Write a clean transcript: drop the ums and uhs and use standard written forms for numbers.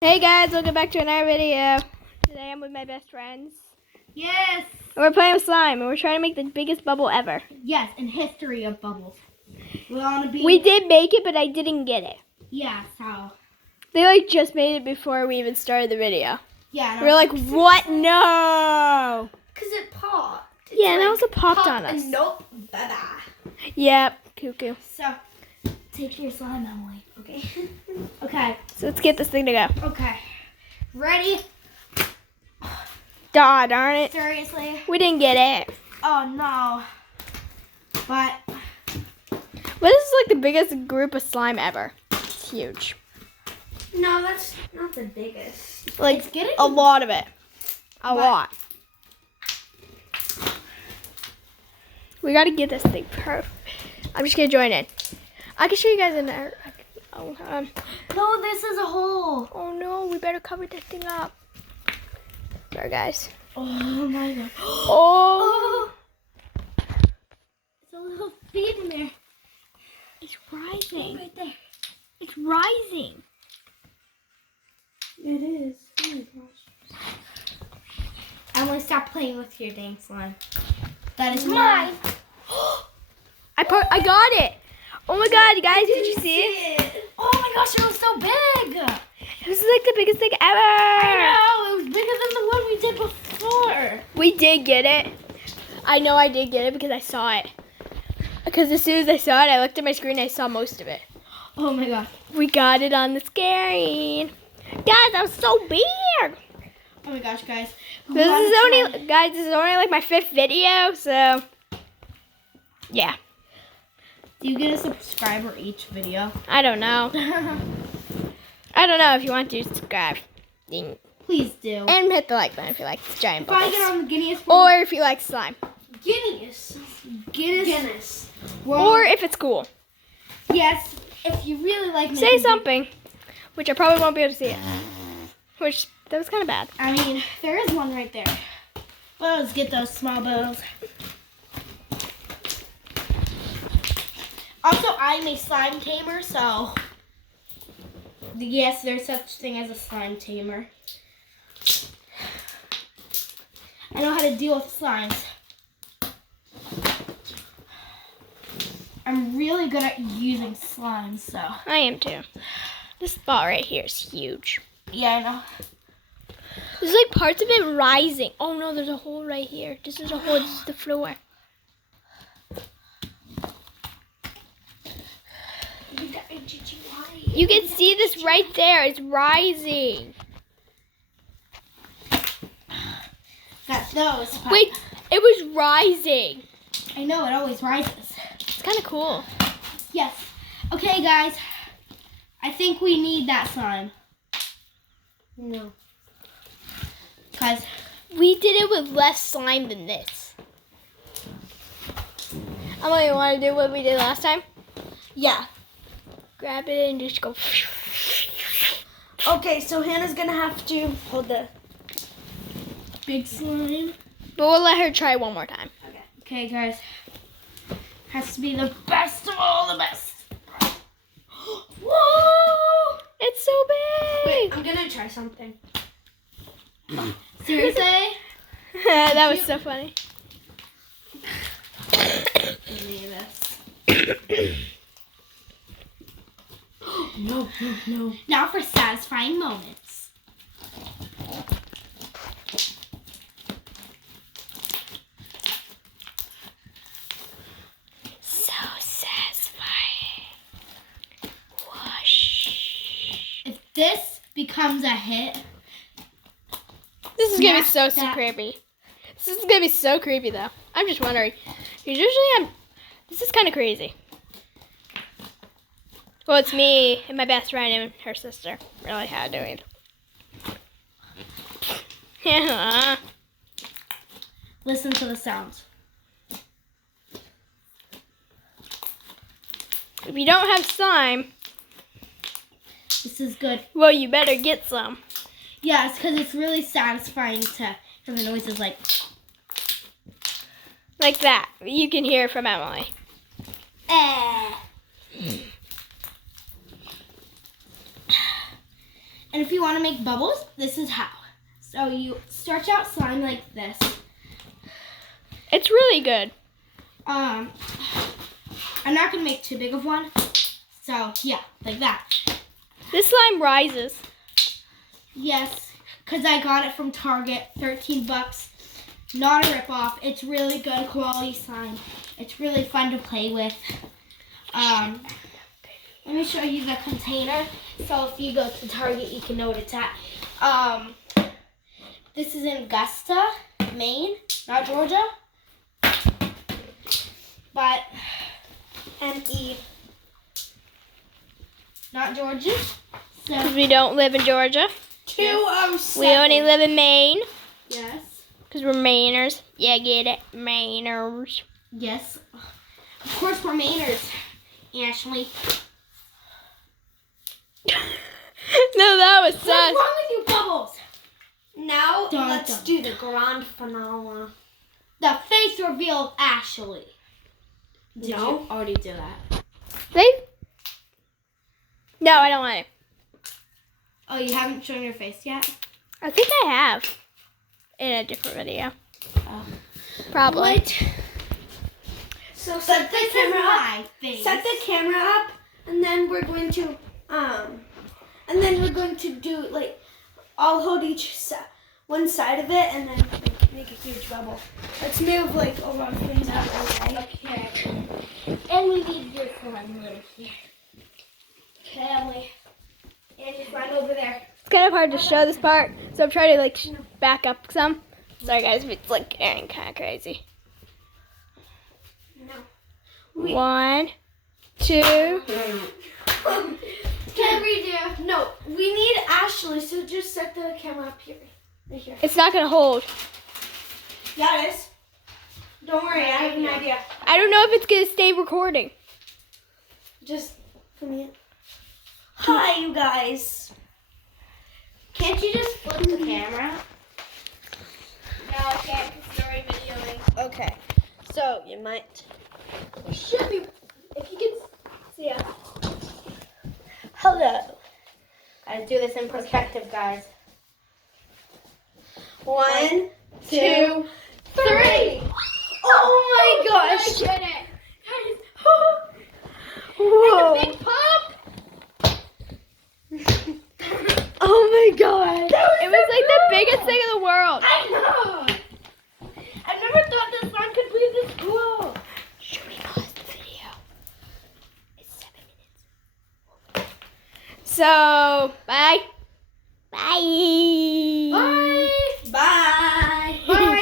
Hey guys, welcome back to another video. Today I'm with my best friends. Yes. And we're playing with slime and we're trying to make the biggest bubble ever. Yes, in history of bubbles. We did make it, but I didn't get it. Yeah, so. They just made it before we even started the video. Yeah. We were like, what? No! Because it popped. Yeah, and it also popped on us. Nope. Bye-bye. Yep, cuckoo. So, take your slime, Emily. Okay? Okay. So let's get this thing to go. Okay. Ready? Darn it. Seriously? We didn't get it. Oh, no. But this is like the biggest group of slime ever. It's huge. no, that's not the biggest. Like, it's getting a lot of it. A lot. We gotta get this thing perfect. I'm just gonna join in. I can show you guys in there. No, this is a hole. Oh no, we better cover this thing up. Sorry guys. Oh my god. Oh. It's a little feet in there. It's rising. Right there. It's rising. It is. Oh my gosh. I want to stop playing with your dang slime. That is mine. I got it. Oh my god, guys, did you see it? Oh my gosh, it was so big. It was like the biggest thing ever. I know, it was bigger than the one we did before. We did get it. I know I did get it because I saw it. Because as soon as I saw it, I looked at my screen and I saw most of it. Oh my god. We got it on the screen. Guys, that was so big. Oh my gosh, guys. This is only like my 5th video, so yeah. Do you get a subscriber each video? I don't know. I don't know if you want to subscribe. Ding. Please do. And hit the like button if you like this giant If I bubbles. get on the Guinness Or if you like slime. Guinness. Or if it's cool. Yes, if you really like me. Say something. Which I probably won't be able to see it. Which, that was kind of bad. I mean, there is one right there. Well, let's get those small bubbles. Also, I'm a slime tamer, so yes, there's such thing as a slime tamer. I know how to deal with slimes. I'm really good at using slimes, so. I am too. This spot right here is huge. Yeah, I know. There's like parts of it rising. Oh no, there's a hole right here. This is a hole, this is the floor. You can see this right there. It's rising. Got those. Wait, it was rising. I know, it always rises. It's kind of cool. Yes. Okay, guys. I think we need that slime. No. Because we did it with less slime than this. Emily, you want to do what we did last time? yeah. Grab it and just go. Okay, so Hannah's going to have to hold the big slime. But we'll let her try one more time. Okay. Okay, guys. Has to be the best of all the best. Whoa! It's so big. Wait, I'm going to try something. Seriously? That was so funny. No. Now for satisfying moments. So satisfying. Whoosh. If this becomes a hit, This is gonna be Smash so that. creepy. This is gonna be so creepy though. I'm just wondering. This is kind of crazy. Well, it's me and my best friend and her sister. Really how to do it. Yeah. listen to the sounds. If you don't have slime, This is good. well, you better get some. Yeah, it's because it's really satisfying to hear the noises like that. You can hear it from Emily. eh. And if you want to make bubbles, this is how. So you stretch out slime like this. It's really good. I'm not going to make too big of one. So, yeah, like that. This slime rises. Yes, because I got it from Target, 13 bucks. Not a rip-off. It's really good quality slime. It's really fun to play with. Let me show you the container. So if you go to Target, you can know what it's at. This is in Augusta, Maine, not Georgia. But M-E, not Georgia. Because So we don't live in Georgia. 207. We only live in Maine. Yes. Because we're Mainers. Yeah, get it? Mainers. Yes. Of course we're Mainers, Ashley. No, that was What's sus. wrong with you, Bubbles? Now Dun, let's dun. do the grand finale. The face reveal of Ashley. Did No. you already do that? They? No, I don't want it. Oh, you haven't shown your face yet? I think I have. In a different video. Oh. Probably. So set the camera up. My face. Set the camera up, and then we're going to do like I'll hold one side of it, and then like, make a huge bubble. Let's move like a lot of things out of the way. Okay. And we need your friend right here. Okay, Emily. And your friend over there. It's kind of hard to show this part, so I'm trying to like back up some. Sorry guys, if it's like getting kind of crazy. No. 1, 2. Can we do? No, we need Ashley, so just set the camera up here. Right here. It's not gonna hold. Yeah, it is. Don't worry, I have an idea. I don't know if it's gonna stay recording. Just come in. Hi, you guys. Can't you just flip the camera? No, I can't because you're already videoing. Okay, so you should be, if you can see us. Hello. I do this in perspective, guys. 1, 2, 3. Oh my gosh. I did it. Whoa. Big pop. Oh my god. It was like the biggest thing in the world. I know. I never thought this song could be this cool. Should we pause the video? It's 7 minutes. So, bye.